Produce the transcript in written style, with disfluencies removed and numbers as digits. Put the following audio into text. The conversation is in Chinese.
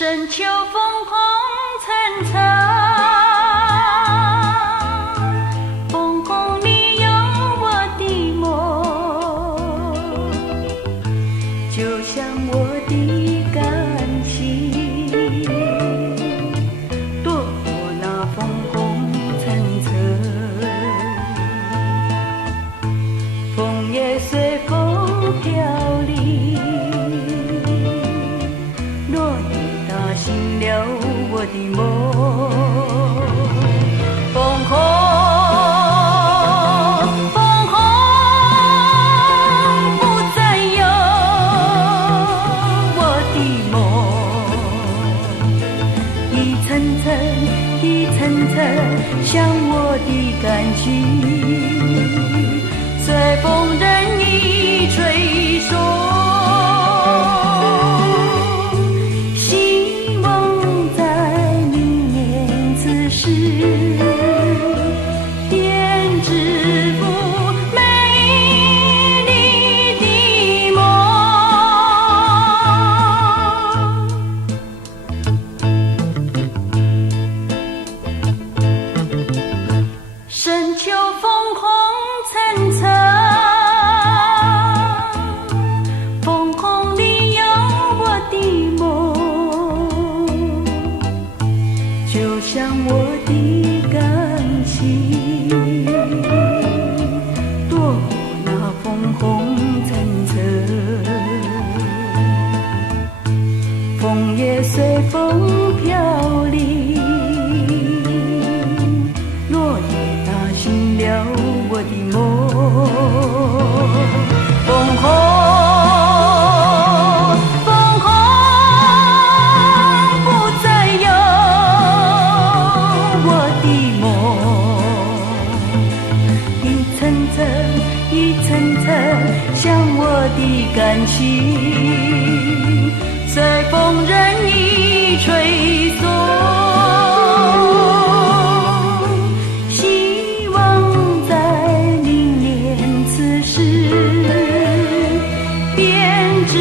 深秋风红层层，风红里有我的梦，就像我的感情，躲过那风红层层，枫叶随风飘零，落叶打醒了我的梦。枫红，枫红不再有我的梦，一层层一层层像我的感情，随风任意吹送，希望在明年此时编织出美丽的梦。深秋风红层层，枫红里有我的梦，就像我的感情，躲过那风红层层，枫叶随风飘零，落叶打醒了我的梦。枫红，枫红不再有我的梦，一层层一层层像我的感情，随风任意吹送，希望在明年此时编织